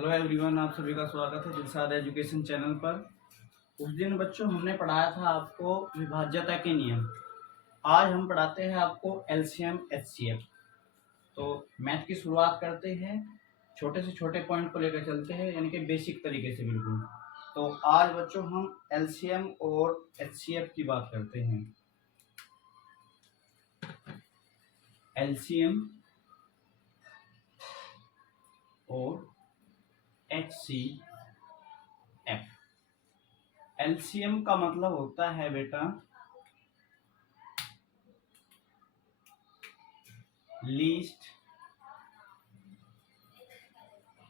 Hello everyone, आप सभी का स्वागत है दिलसाद एजुकेशन चैनल पर। उस दिन बच्चों हमने पढ़ाया था आपको विभाज्यता के नियम। आज हम पढ़ाते हैं आपको एलसीएम एचसीएफ। तो मैथ की शुरुआत करते हैं, छोटे से छोटे पॉइंट को लेकर चलते हैं, यानी कि बेसिक तरीके से बिल्कुल। तो आज बच्चों हम एलसीएम और एचसीएफ की बात करते हैं। एलसीएम और एचसीएफ। एलसीएम का मतलब होता है बेटा least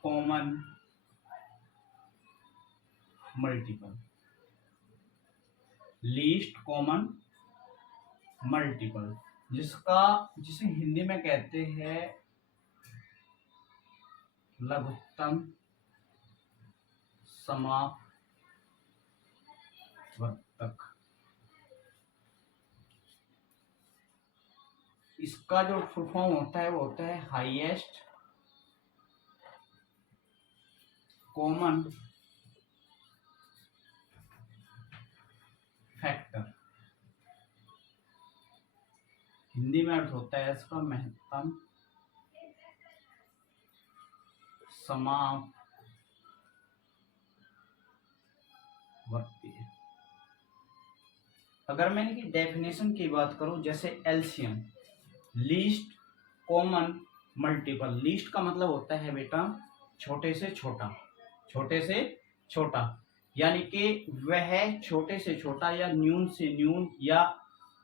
common multiple. Least common multiple जिसे हिंदी में कहते हैं लघुत्तम समापवर्तक। इसका जो फुल फॉर्म होता है वो होता है हाईएस्ट कॉमन फैक्टर। हिंदी में अर्थ होता है इसका महत्तम समापवर्ती। अगर मैं इनकी डेफिनेशन की बात करूं, जैसे LCM least common multiple. Least का मतलब होता है बेटा छोटे से छोटा, छोटे से छोटा, यानी कि वह छोटे से छोटा या न्यून से न्यून या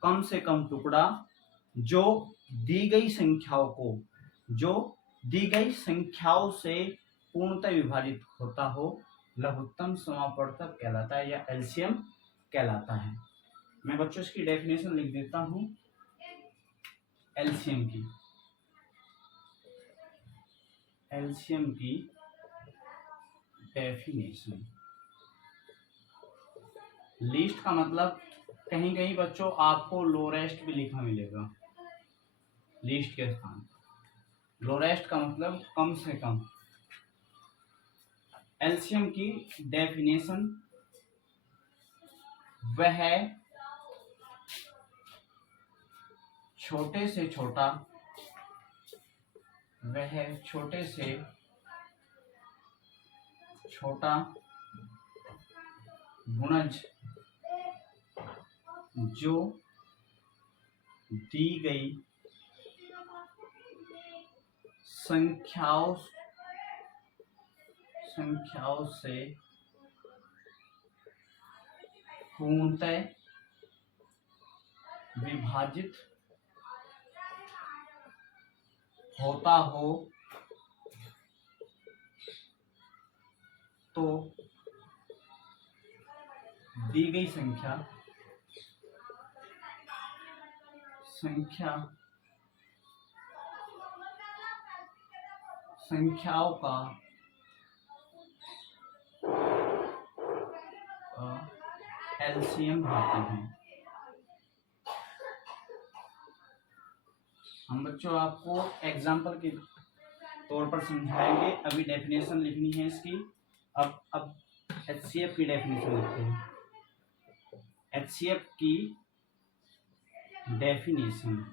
कम से कम टुकड़ा जो दी गई संख्याओं से पूर्णतः विभाजित होता हो, लघुत्तम समापवर्तक कहलाता है या एलसीएम कहलाता है। मैं बच्चों इसकी डेफिनेशन लिख देता हूं। एलसीएम की डेफिनेशन। लीस्ट का मतलब कहीं कहीं बच्चों आपको लोरेस्ट भी लिखा मिलेगा लीस्ट के स्थान। लोरेस्ट का मतलब कम से कम। एलसीएम की डेफिनेशन वह छोटे से छोटा गुणज जो दी गई संख्याओं से पूर्णतः विभाजित होता हो तो दी गई संख्याओं का एलसीएम भाते हैं। हम बच्चों आपको एग्जाम्पल के तौर पर समझाएंगे। अभी डेफिनेशन लिखनी है इसकी। अब एचसीएफ की डेफिनेशन लिखते हैं। एचसीएफ की डेफिनेशन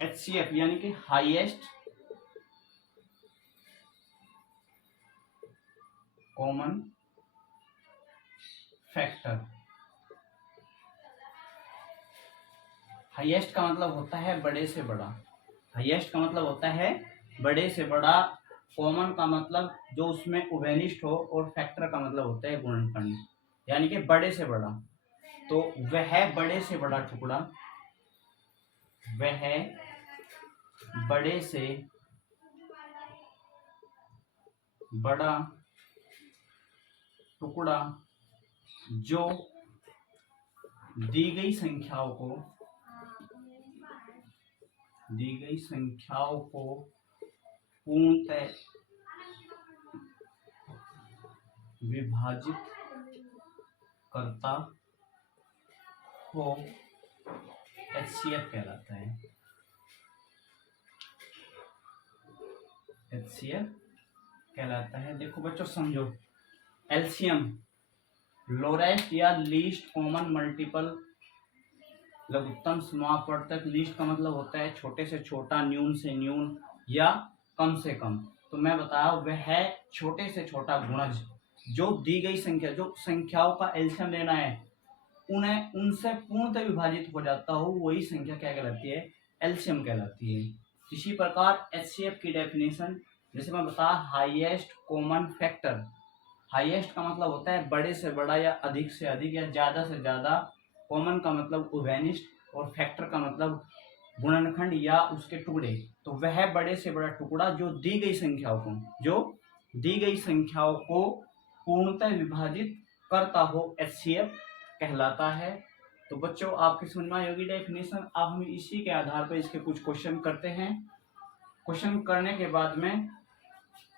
एचसीएफ यानी कि हाईएस्ट कॉमन फैक्टर। हाईएस्ट का मतलब होता है बड़े से बड़ा। हाईएस्ट का मतलब होता है बड़े से बड़ा। कॉमन का मतलब जो उसमें उभयनिष्ठ हो, और फैक्टर का मतलब होता है गुणनखंड, यानी कि बड़े से बड़ा। तो वह बड़े से बड़ा टुकड़ा, वह बड़े से बड़ा टुकड़ा जो दी गई संख्याओं को पूर्णतः विभाजित करता हो HCF कहलाता है। HCF कहलाता है। देखो बच्चों समझो, एलसीएम लोरेस्ट या लीस्ट कॉमन मल्टीपल, लघुत्तम समापवर्तक। लीस्ट का मतलब होता है छोटे से छोटा, न्यून से न्यून या कम से कम। तो मैं बताया वह है छोटे से छोटा गुणज जो दी गई संख्या, जो संख्याओं का एलसीएम लेना है उन्हें उनसे पूर्णतः विभाजित हो जाता हो, वही संख्या क्या कहलाती है, एलसीएम कहलाती है। इसी प्रकार एचसीएफ की डेफिनेशन जैसे मैं बताया, हाईएस्ट कॉमन फैक्टर। हाईएस्ट का मतलब होता है बड़े से बड़ा या अधिक से अधिक या ज्यादा से ज्यादा। कॉमन का मतलब उभयनिष्ठ और फैक्टर का मतलब गुणनखंड या उसके टुकड़े। तो वह बड़े से बड़ा टुकड़ा जो दी गई संख्याओं को पूर्णतः विभाजित करता हो, एचसीएफ कहलाता है। तो बच्चों आपकी समझ में आई होगी डेफिनेशन। अब हम इसी के आधार पर इसके कुछ क्वेश्चन करते हैं। क्वेश्चन करने के बाद में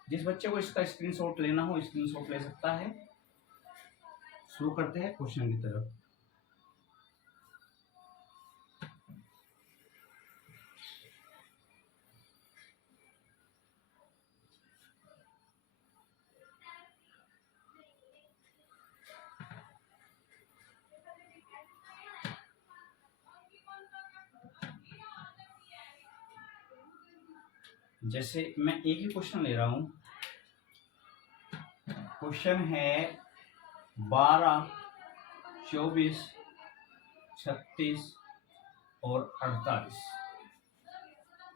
जिस बच्चे को इसका स्क्रीनशॉट लेना हो स्क्रीनशॉट ले सकता है। शुरू करते हैं क्वेश्चन की तरफ। जैसे मैं एक ही क्वेश्चन ले रहा हूं। क्वेश्चन है 12, 24, 36 और 48।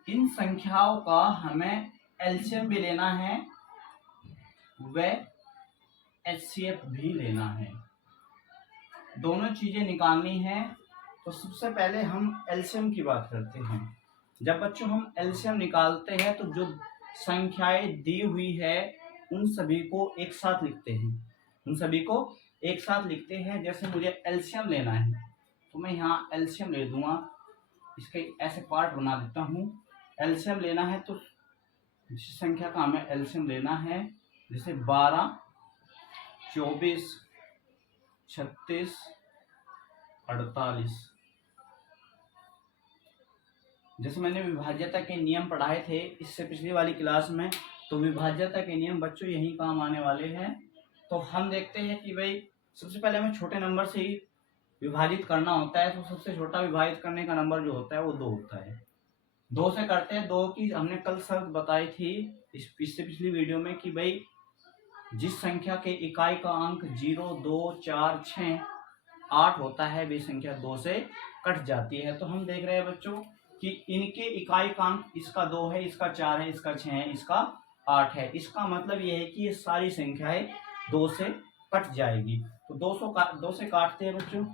इन संख्याओं का हमें एलसीएम भी लेना है व एचसीएफ भी लेना है, दोनों चीजें निकालनी है। तो सबसे पहले हम एलसीएम की बात करते हैं। जब बच्चों हम एलसीएम निकालते हैं तो जो संख्याएं दी हुई है उन सभी को एक साथ लिखते हैं। जैसे मुझे एलसीएम लेना है तो मैं यहाँ एलसीएम ले दूंगा, इसके ऐसे पार्ट बना देता हूँ। एलसीएम लेना है तो जिस संख्या का हमें एलसीएम लेना है, जैसे 12, 24, 36, 48। जैसे मैंने विभाज्यता के नियम पढ़ाए थे इससे पिछली वाली क्लास में, तो विभाज्यता के नियम बच्चों यही काम आने वाले हैं। तो हम देखते हैं कि भाई सबसे पहले हमें छोटे नंबर से ही विभाजित करना होता है। तो सबसे छोटा विभाजित करने का नंबर जो होता है वो 2 होता है। 2 से करते हैं। 2 की हमने कल शर्त बताई थी इससे पिछली वीडियो में कि भाई जिस संख्या के इकाई का अंक 0, 2, 4, 6, 8 होता है वे संख्या 2 से कट जाती है। तो हम देख रहे हैं बच्चों कि इनके इकाई का अंक इसका 2 है, इसका 4 है, इसका 6 है, इसका 8 है। इसका मतलब यह है कि ये सारी संख्याएं 2 से कट जाएगी। तो 2 से काटते हैं बच्चों।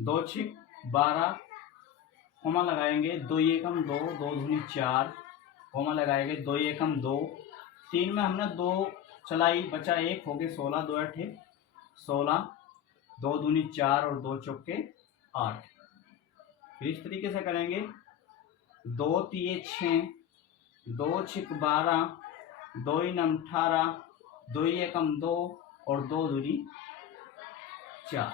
2 छिक 12, कोमा लगाएंगे, 2 एकम 2, 2 दूनी 4, कोमा लगाएंगे, 2 एकम 2, 3 में हमने 2 चलाई, बचा 1, हो गए 16, 2 8 16, 2 दूनी 4 और 2 चौके 8। फिर इस तरीके से करेंगे, 2 तिये 6, 2 छिक 12, 2 इनम 18, 2 एकम 2 और 2 दूनी 4।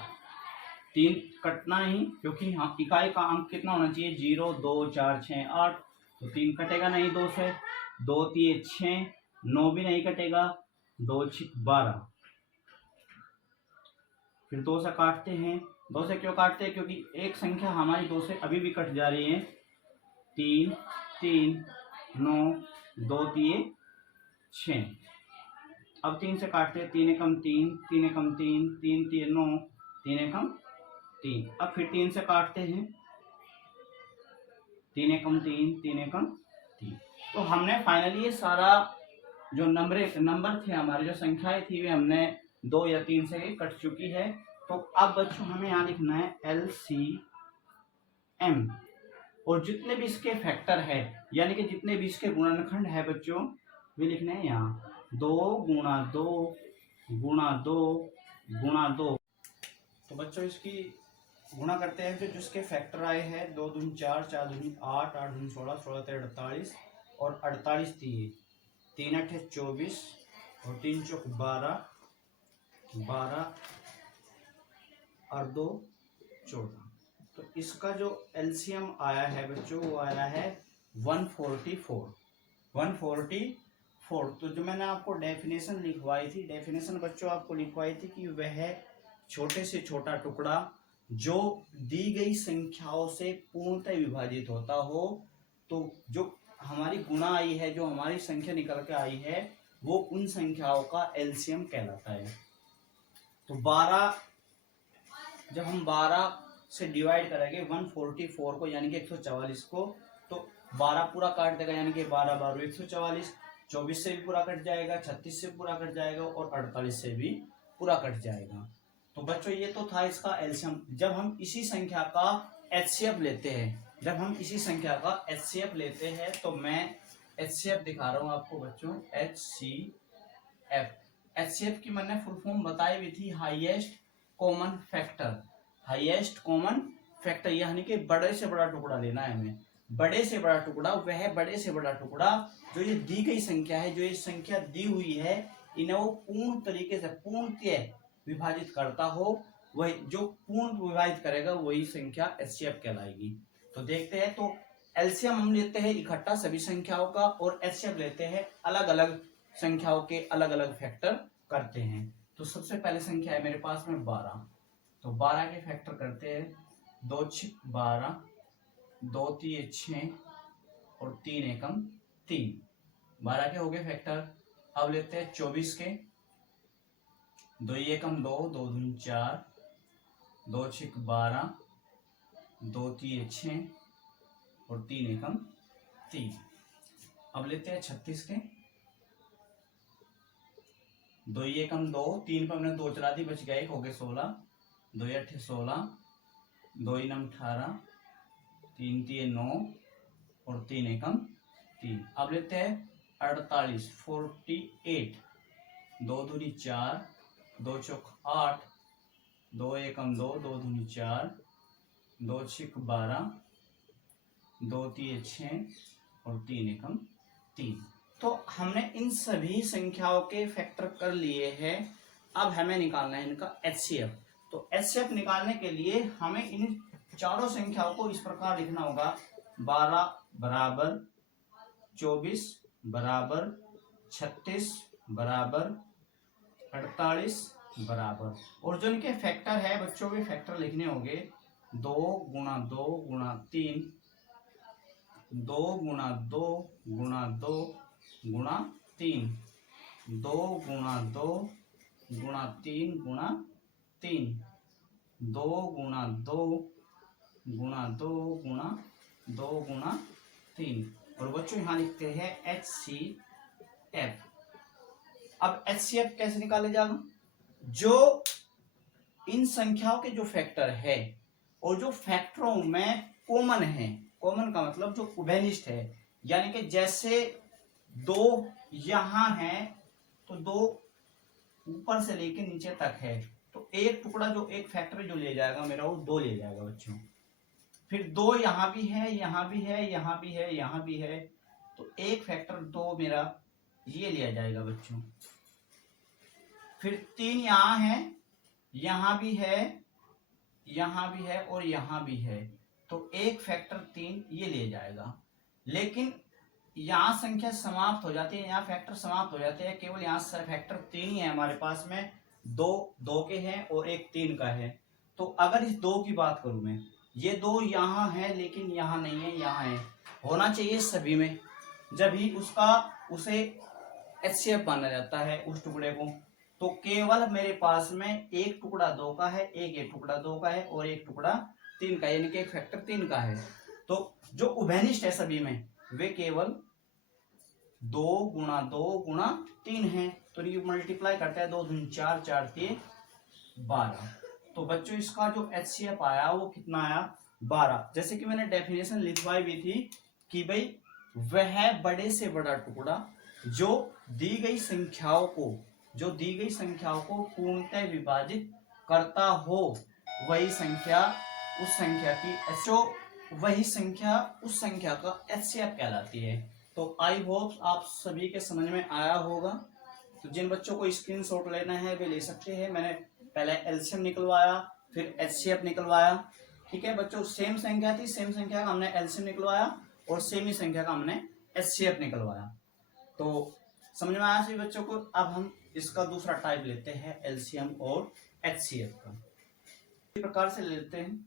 3 कटना ही, क्योंकि हाँ इकाई का अंक कितना होना चाहिए, 0, 2, 4, 6, 8। तो 3 कटेगा नहीं 2 से। 2 तिये 6, 9 भी नहीं कटेगा, 2 छिक 12। फिर 2 से काटते हैं। 2 से क्यों काटते हैं, क्योंकि एक संख्या हमारी 2 से अभी भी कट जा रही है। 3, 3, 9, 2 तिये 6। अब 3 से काटते हैं। 3 एकम 3, 3 एकम 3, 3 तिये 9, 3 एकम 3। अब फिर 3 से काटते हैं। 3 एकम 3, 3 एकम 3। तो हमने फाइनली ये सारा जो नंबर थे हमारे, जो संख्याएं थी वे हमने 2 या 3 से कट चुकी है। तो अब बच्चों हमें यहाँ लिखना है LCM, और जितने भी इसके फैक्टर है यानी कि जितने भी इसके गुणनखंड है बच्चों वे लिखने हैं यहाँ। 2 गुणा 2 गुणा 2 गुणा 2। तो बच्चों इसकी गुणा करते हैं जो जिसके फैक्टर आए हैं। 2 दूनी 4, 4 दूनी 8, 8 दूनी 16, 16 तेरह 48 और 48 तिये 3 8 24 और 3 चौक 12, 12 और 2 14। तो इसका जो एलसीएम आया है बच्चों वो आया है 144। 144। तो जो मैंने आपको डेफिनेशन लिखवाई थी, डेफिनेशन बच्चों आपको लिखवाई थी कि वह छोटे से छोटा टुकड़ा जो दी गई संख्याओं से पूर्णतः विभाजित होता हो। तो जो हमारी गुणा आई है, जो हमारी संख्या निकल के आई है, वो उन संख्याओं का एलसीएम कहलाता है। तो 12, जब हम 12 से डिवाइड करेंगे 144 को यानी कि 144 को, तो 12 पूरा काट देगा यानी कि 12 12 144, 24 से भी पूरा कट जाएगा, 36 से पूरा कट जाएगा और 48 से भी पूरा कट जाएगा। तो बच्चों ये तो था इसका एलसीएम। जब हम इसी संख्या का एचसीएफ लेते हैं, जब हम इसी संख्या का एचसीएफ लेते हैं, तो मैं एचसीएफ दिखा रहा हूँ आपको बच्चों, एचसीएफ। एचसीएफ की मैंने फुल फॉर्म बताई भी थी, highest common factor. Highest common factor यानी कि बड़े से बड़ा टुकड़ा लेना है हमें। बड़े से बड़ा टुकड़ा, वह बड़े से बड़ा टुकड़ा जो ये दी गई संख्या है, जो ये संख्या दी हुई है, इन्हें वो पूर्ण तरीके से पूर्णतः विभाजित करता हो, वही जो पूर्ण विभाजित करेगा वही संख्या एचसीएफ कहलाएगी। तो देखते हैं, तो एलसीएम हम लेते हैं इकट्ठा सभी संख्याओं का और एचसीएफ लेते हैं अलग अलग संख्याओं के अलग अलग फैक्टर करते हैं। तो सबसे पहले संख्या है मेरे पास में 12। तो 12 के फैक्टर करते हैं, 2 6 12, 2 3 6 और 3 एकम 3। 12 के हो गए फैक्टर। अब लेते हैं 24 के, 2 एकम 2, 2 दूनी 4, 2 6 12, 2 3 6 और 3 एकम 3। अब लेते हैं 36 के, 2 एकम 2, 3 पर हमने 2 चला दी, बच गया 1, हो गए 16, 2 8 16, 2 9 18, 3 3 9 और 3 एकम 3। अब लेते हैं 48, 48, 2 दूनी 4, 2 चौक 8, 2 एकम 2, 2 दूनी 4, 2 6 12, 2 3 6 और 3 एकम 3। तो हमने इन सभी संख्याओं के फैक्टर कर लिए हैं। अब हमें निकालना है इनका एचसीएफ। तो एचसीएफ निकालने के लिए हमें इन चारों संख्याओं को इस प्रकार लिखना होगा, 12 बराबर 24 बराबर 36 बराबर 48 बराबर, और जो इनके फैक्टर है बच्चों के फैक्टर लिखने होंगे, 2 गुणा 2 गुणा 3, 2 गुणा 2 गुणा 2 गुणा 3, 2 गुणा 2 गुणा 3 गुणा 3, 2 गुणा 2 गुणा 2 गुणा 2 गुणा 3। और बच्चों यहाँ लिखते हैं एचसीएफ। अब एचसीएफ कैसे निकाले जाएगा? जो इन संख्याओं के जो फैक्टर है और जो फैक्टरों में कॉमन है, कॉमन का मतलब जो उभयनिष्ठ है, यानी कि जैसे 2 यहां है तो 2 ऊपर से लेकर नीचे तक है, तो एक टुकड़ा जो एक फैक्टर जो ले जाएगा मेरा वो 2 ले जाएगा बच्चों। फिर 2 यहां भी है, यहां भी है, यहां भी है, यहां भी है, तो एक फैक्टर 2 मेरा ये लिया जाएगा बच्चों। फिर 3 यहां है, यहां भी है, यहां भी है और यहां भी है, तो एक फैक्टर 3 ये ले जाएगा। लेकिन यहाँ संख्या समाप्त हो जाती है, यहाँ फैक्टर समाप्त हो जाते हैं, केवल यहाँ फैक्टर 3 ही है हमारे पास में, 2 के हैं और एक 3 का है। तो अगर इस 2 की बात करूं मैं, ये 2 यहाँ है लेकिन यहाँ नहीं है, यहाँ है, होना चाहिए सभी में, जब ही उसे एचसीएफ माना जाता है उस टुकड़े को। तो केवल मेरे पास में एक टुकड़ा 2 का है, एक टुकड़ा 2 का है और एक टुकड़ा 3 का, यानी कि एक फैक्टर 3 का है। तो जो उभयनिष्ठ है सभी में वे केवल 2 गुणा 2 गुणा 3 है, तो ये मल्टीप्लाई करता है, 2 दूनी 4, 4 3 12। तो बच्चों इसका जो एचसीएफ आया वो कितना आया? 12। जैसे कि मैंने डेफिनेशन लिखवाई भी थी कि भाई वह बड़े से बड़ा टुकड़ा जो दी गई संख्याओं को पूर्णतः विभाजित करता हो, वही संख्या उस संख्या का एचसीएफ कहलाती है। तो आई होप आप सभी के समझ में आया होगा। तो जिन बच्चों को स्क्रीनशॉट लेना है वे ले सकते हैं। मैंने पहले एलसीएम निकलवाया, फिर एचसीएफ निकलवाया, ठीक है बच्चों, सेम संख्या थी, सेम संख्या का हमने एलसीएम निकलवाया और सेम ही संख्या का हमने एचसीएफ निकलवाया। तो समझ में आया सभी बच्चों को। अब हम इसका दूसरा टाइप लेते हैं एलसीएम और एचसीएफ का। इस प्रकार से लेते हैं,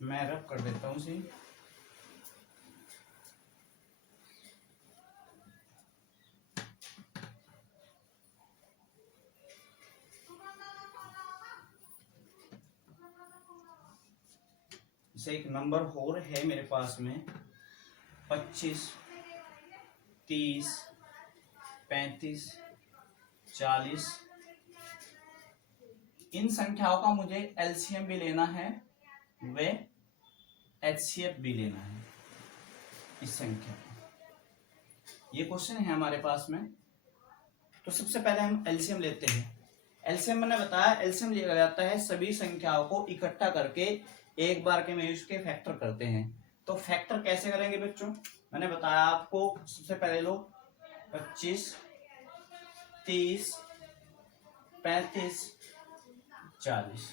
मैं रब कर देता हूं इसे। एक नंबर और है मेरे पास में 25, 30, 35, 40। इन संख्याओं का मुझे एलसीएम भी लेना है व एचसीएफ भी लेना है इस संख्या का। ये क्वेश्चन है हमारे पास में। तो सबसे पहले हम एलसीएम लेते हैं। एलसीएम मैंने बताया, एलसीएम लिया जाता है सभी संख्याओं को इकट्ठा करके एक बार के में उसके फैक्टर करते हैं। तो फैक्टर कैसे करेंगे बच्चों, मैंने बताया आपको। सबसे पहले लो 25, 30, 35, 40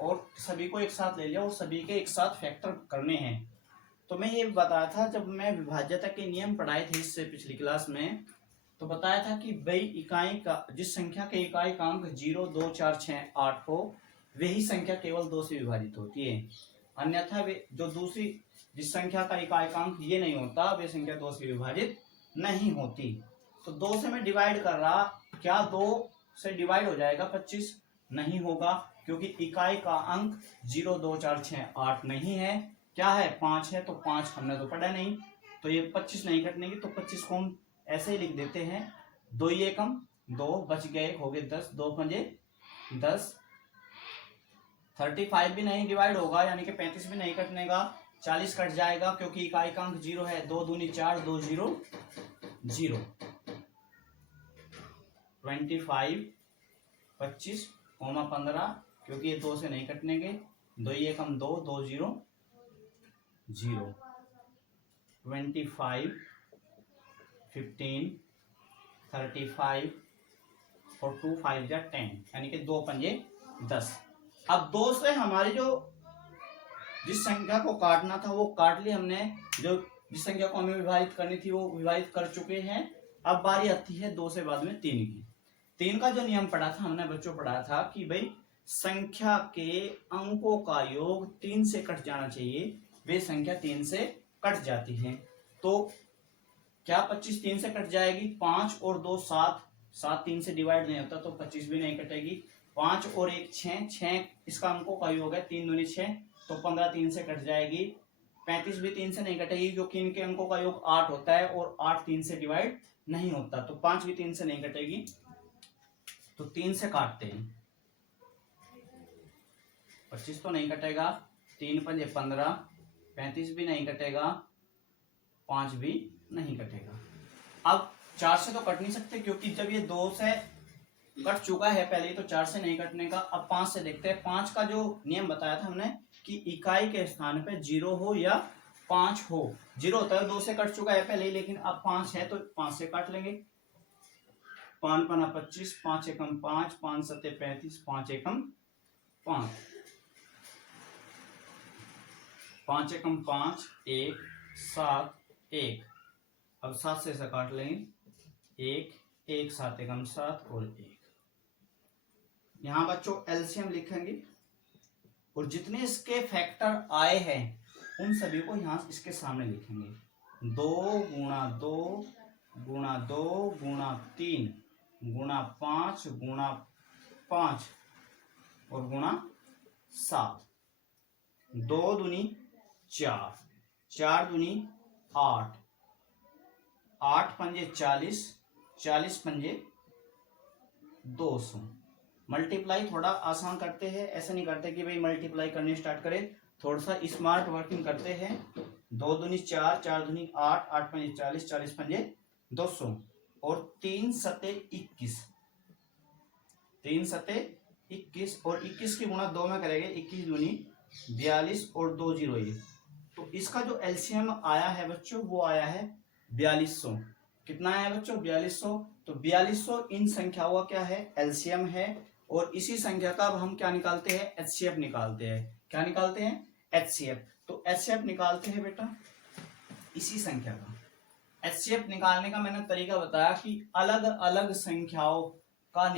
और सभी को एक साथ ले लिया और सभी के एक साथ फैक्टर करने हैं। तो मैं ये बताया था जब मैं विभाज्यता के नियम पढ़ाए थे इससे पिछली क्लास में, तो बताया था कि भाई इकाई का जिस संख्या के इकाई का अंक 0, 2, 4, 6, 8 हो, वही संख्या केवल 2 से विभाजित होती है। अन्यथा वे जो दूसरी जिस संख्या का इकाई का अंक ये नहीं होता, वे संख्या 2 से विभाजित नहीं होती। तो 2 से मैं डिवाइड कर रहा, क्या 2 से डिवाइड हो जाएगा 25? नहीं होगा, क्योंकि इकाई का अंक 0, 2, 4, 6, 8 नहीं है, क्या है 5 है। तो 5 हमने तो पढ़ा नहीं, तो ये 25 नहीं कटने की, तो 25 को हम ऐसे ही लिख देते हैं। 2 ये कम 2 बच गए, हो गए 10, 2 पंजे 10। 35 भी नहीं डिवाइड होगा, यानी कि 35 भी नहीं कटने का। 40 कट जाएगा क्योंकि इकाई का अंक 0 है। 2 दूनी 4, 2 0 0। 25, 25, 15 क्योंकि ये 2 से नहीं कटने के। 2 ये कम 2, 2 0 0। 25, 15, 35 और 2 5 जा 10, यानी कि 2 पंजे 10। अब 2 से हमारी जो जिस संख्या को काटना था वो काट ली हमने, जो जिस संख्या को हमें विभाजित करनी थी वो विभाजित कर चुके हैं। अब बारी आती है 2 से बाद में 3 की। 3 का जो नियम पढ़ा था हमने बच्चों, पढ़ा था कि भाई संख्या के अंकों का योग 3 से कट जाना चाहिए, वे संख्या 3 से कट जाती है। तो क्या 25 3 से कट जाएगी? 5 और 2 7, 7 3 से डिवाइड नहीं होता, तो 25 भी नहीं कटेगी। 5 और 1 6, 6 इसका अंकों का योग है, 3 दूनी 6, तो 15 3 से कट जाएगी। 35 भी 3 से नहीं कटेगी क्योंकि इनके अंकों का योग 8 होता है और 8 3 से डिवाइड नहीं होता, तो 5 भी 3 से नहीं कटेगी, तो 3 से काटते हैं। 25 तो नहीं कटेगा, 3 पंजे 15, 35 भी नहीं कटेगा, 5 भी नहीं कटेगा। अब 4 से तो कट नहीं सकते क्योंकि जब ये 2 से कट चुका है पहले, तो 4 से नहीं कटने का। अब 5 से देखते हैं। 5 का जो नियम बताया था हमने कि इकाई के स्थान पे 0 हो या 5 हो। 0 होता है, 2 से कट चुका है पहले ही, लेकिन अब 5 है तो 5 से काट लेंगे। 5 पना 25, 5 एकम 5, 5 सत्ते 35, 5 एकम 5, 5 एकम 5, 1 7 1। अब 7 से काट लेंगे, 1 1 7 एकम 7 और 1। यहां बच्चों एलसीएम लिखेंगे और जितने इसके फैक्टर आए हैं उन सभी को यहां इसके सामने लिखेंगे। 2 गुणा 2 गुणा 2 गुणा 3 गुणा 5 गुणा 5 और गुणा 7। 2 दूनी 4, 4 दूनी 8, 8 पंजे 40, 40 पंजे 200। मल्टीप्लाई थोड़ा आसान करते हैं, ऐसा नहीं करते कि भाई मल्टीप्लाई करने स्टार्ट करें, थोड़ा सा स्मार्ट वर्किंग करते हैं। 2 दूनी 4, 4 दूनी 8, 8 पंजे 40, 40 पंजे 200 और 3 सत्ते 21, 3 सत्ते 21 और 21 की गुणा 2 में करेंगे। 21 दूनी 42 और 2 0 ये, तो इसका जो एलसीएम आया है बच्चों वो आया है 4200। कितना आया बच्चों? 4200। तो 4200 इन संख्याओं का क्या है? एलसीएम है। और इसी संख्या का अब हम क्या निकालते हैं, एचसीएफ निकालते हैं। क्या निकालते हैं, एचसीएफ। तो एचसीएफ निकालते हैं बेटा इसी संख्या का। एचसीएफ निकालने का मैंने तरीका बताया कि अलग अलग संख्याओं का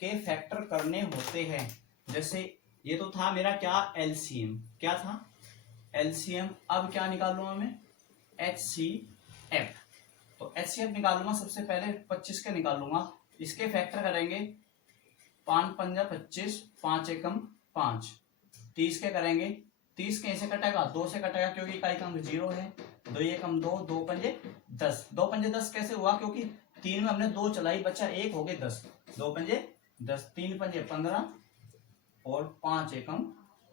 के फैक्टर करने होते हैं। जैसे ये तो था मेरा क्या, एलसीएम, क्या था, एलसीएम। अब क्या निकालूंगा मैं, एचसीएफ। तो एचसीएफ निकालूंगा, सबसे पहले 25 के निकालूंगा, इसके फैक्टर करेंगे 5 पंजा 25, 5 एकम 5, 30 के करेंगे, 30 कैसे कटेगा, 2 से कटेगा क्योंकि इकाई का अंक 0 है, 2 एकम 2, 2 पंजे 10, 2 पंजे 10 कैसे हुआ, क्योंकि 3 में हमने 2 चलाई, बचा 1, हो गए 10, 2 पंजे 10, 3 पंजे 15 और 5 एकम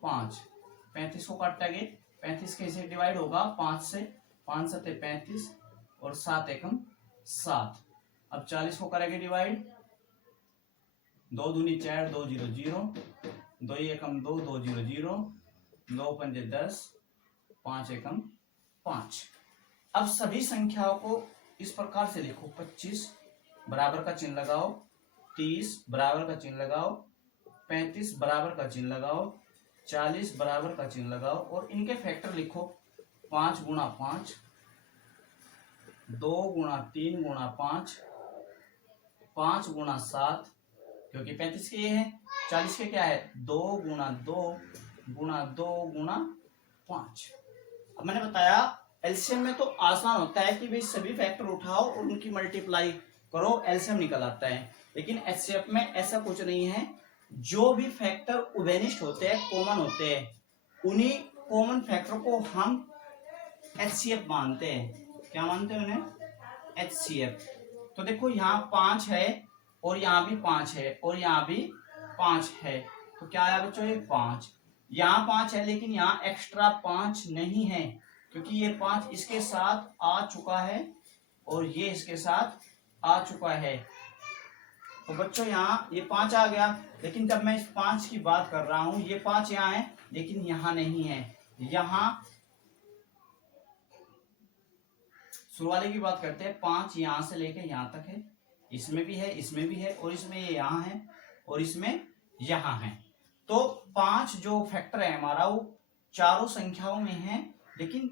5, 35 को काटेंगे, 35 कैसे डिवाइड होगा, 5 से, 5 सते 35 और 7 एकम 7। अब 40 को करेंगे डिवाइड, 2 दूनी 4, 2 0 0, 2 एकम 2, 2 0 0, 2 पंजे 10, 5 एकम 5। अब सभी संख्याओं को इस प्रकार से लिखो, 25 बराबर का चिन्ह लगाओ, 30 बराबर का चिन्ह लगाओ, 35 बराबर का चिन्ह लगाओ, 40 बराबर का चिन्ह लगाओ और इनके फैक्टर लिखो, 5 गुणा 5, 2 गुणा 3 गुणा 5, 5 गुणा 7, क्योंकि 35 के ये है, 40 के क्या है, 2 गुणा 2 गुणा 2 गुणा 5। अब मैंने बताया एलसीएम में तो आसान होता है कि भाई सभी फैक्टर उठाओ और उनकी मल्टीप्लाई करो, एलसीएम निकल आता है। लेकिन एचसीएफ में ऐसा कुछ नहीं है, जो भी फैक्टर उभयनिष्ठ होते हैं, कॉमन होते हैं, उन्हीं कॉमन फैक्टर को हम एचसीएफ मानते हैं। क्या मानते हैं उन्हें, एचसीएफ। तो देखो यहाँ 5 है और यहाँ भी 5 है और यहाँ भी 5 है, तो क्या आया बच्चों, ये 5। यहाँ 5 है लेकिन यहाँ एक्स्ट्रा 5 नहीं है, क्योंकि ये 5 इसके साथ आ चुका है और ये इसके साथ आ चुका है। तो बच्चों यहाँ ये 5 आ गया, लेकिन जब मैं इस 5 की बात कर रहा हूं, ये 5 यहाँ है लेकिन यहाँ नहीं है। यहाँ शुरू वाले की बात करते हैं, 5 यहाँ से लेके यहाँ तक है, इसमें भी है, इसमें भी है और इसमें ये यहाँ है और इसमें यहाँ है। तो 5 जो फैक्टर है हमारा वो चारों संख्याओं में है, लेकिन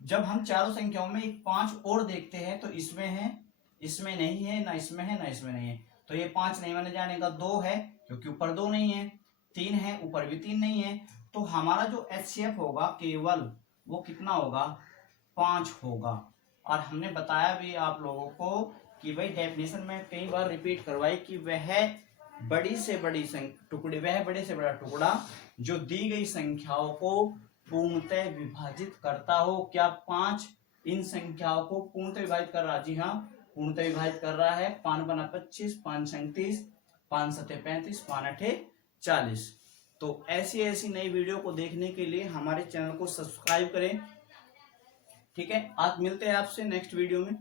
जब हम चारों संख्याओं में एक 5 और देखते हैं तो इसमें है, इसमें नहीं है, ना इसमें है ना इसमें नहीं है, तो ये 5 नहीं माने जाने का। 2 है क्योंकि ऊपर 2 नहीं है, 3 है ऊपर भी 3 नहीं है, तो हमारा जो एचसीएफ होगा केवल वो कितना होगा, 5 होगा। और हमने बताया भी आप लोगों को कि भाई डेफिनेशन में कई बार रिपीट करवाई कि वह बड़ी से बड़ी टुकड़े, वह बड़े से बड़ा टुकड़ा जो दी गई संख्याओं को पूर्णतः विभाजित करता हो। क्या 5 इन संख्याओं को पूर्णतः विभाजित कर रहा है? जी हाँ, पूर्णतः विभाजित कर रहा है। 5 बना 25, 5 37, 5 सते 35, 5 अठे 40। तो ऐसी ऐसी नई वीडियो को देखने के लिए हमारे चैनल को सब्सक्राइब करें। ठीक है, आज मिलते हैं आपसे नेक्स्ट वीडियो में।